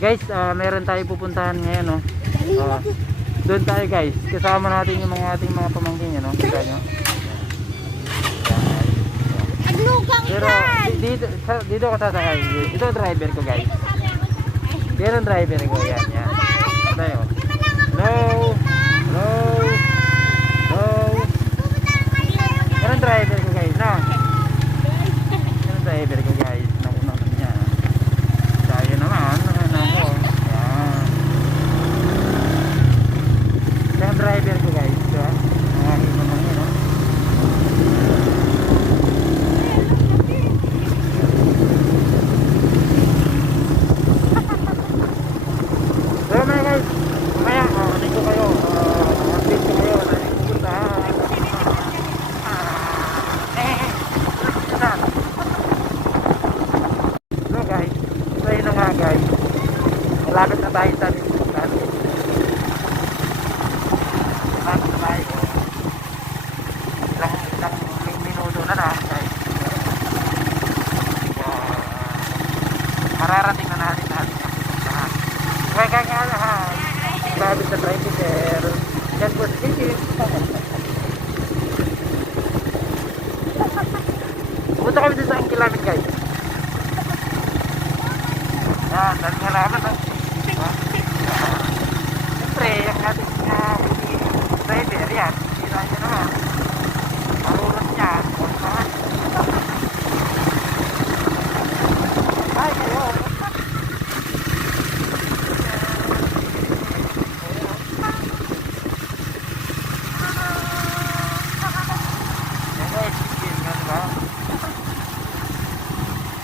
Guys, meron tayo pupuntahan ngayon, no. Doon tayo, guys. Kasama natin yung mga ating mga pamangkin, no. Kita nyo. Pero dito ka sasakay. Ito ang driver ko, guys. Yan ang driver ko, yan. Tayo. Hello. Hello. Hello. Yan ang driver ko, guys, no. Yan ang driver ko, guys. Nakunan niya. Tayo naman. Yan ang driver ko, guys. Ang aking pamangkin, no. So mga guys, mamaya update ko kayo saan yung pupunta. So guys, so yun na nga guys, malapit na tayo sa pupuntahan. Malapit na tayo, ilang minuto na guys. Mararating na natin pupuntahan. Kaya grabe sa tricycle. Yan po sige. Punta kami dito sa Angkilamin guys. Yan, daling halaman. Siyempre, yung ating driver yan. Kita nyo naman. Marunod niya. Ay, kayo.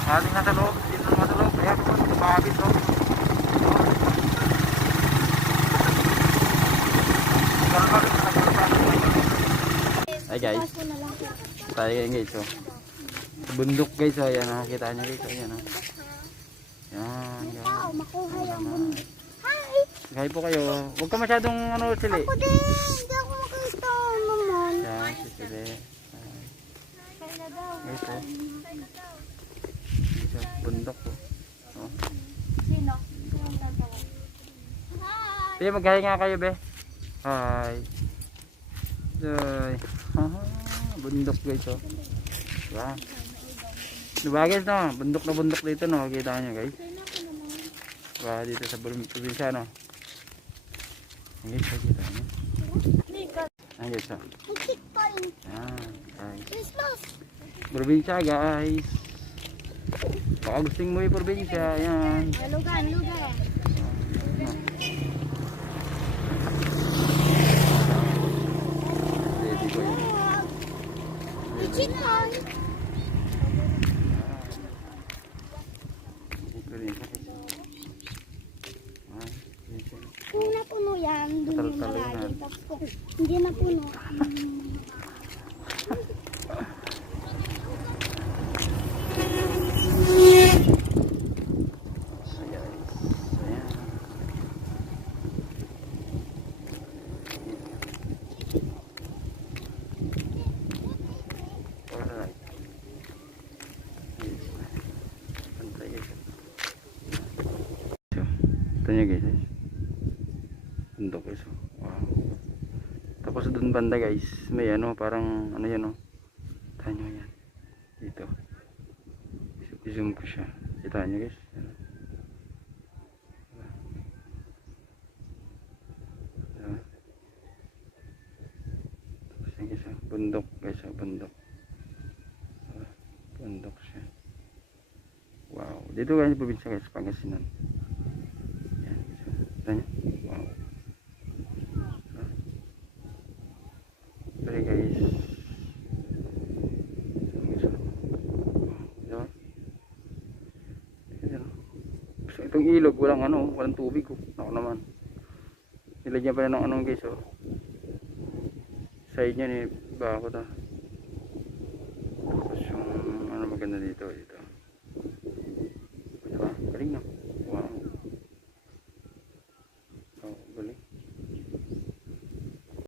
Ating nasa loob, dito naman sa loob, kaya kung kumabit to. Hi guys, tayo ngayon guys, oh. Bundok guys, oh, yan, kita nyo guys, oh, yan, oh. Yan. Makuha yung bundok. Hi! Hi po kayo, huwag ka masyadong ano, sili. Ako din, hindi ako makita naman. Yan, sili. Guys, oh. Bundok po. Oh. Sino? Sige, mag-hi nga kayo, be. Hi. Bundok guys, oh. Diba? Diba guys, no? Bundok na bundok dito, no? Kita nyo guys. Diba, dito sa probinsya, no? Ang guys, kita nyo. Ang guys, no? Christmas! Probinsya, guys. Baka gusting mo yung probinsya, yan. Lugan. Ready ko yun. Chicken! Kung napuno yan, dun yung malalim. Tapos hindi napuno. Ito nyo guys, bundok guys, wow. Tapos dun banda guys, may ano, parang ano yan, oh. Kita nyo yan dito, i-zoom ko siya, kita nyo guys, tapos yan guys, bundok guys, bundok siya. Wow, dito guys, probinsya guys, Pangasinan. Tanya. Wow. Sorry guys. So, itong ilog walang ano, walang tubig, oh. Ako naman. Nilagyan pa ng ano guys, oh. Side niya ni bako ta. Tapos yung ano maganda dito. Diba? Galing na.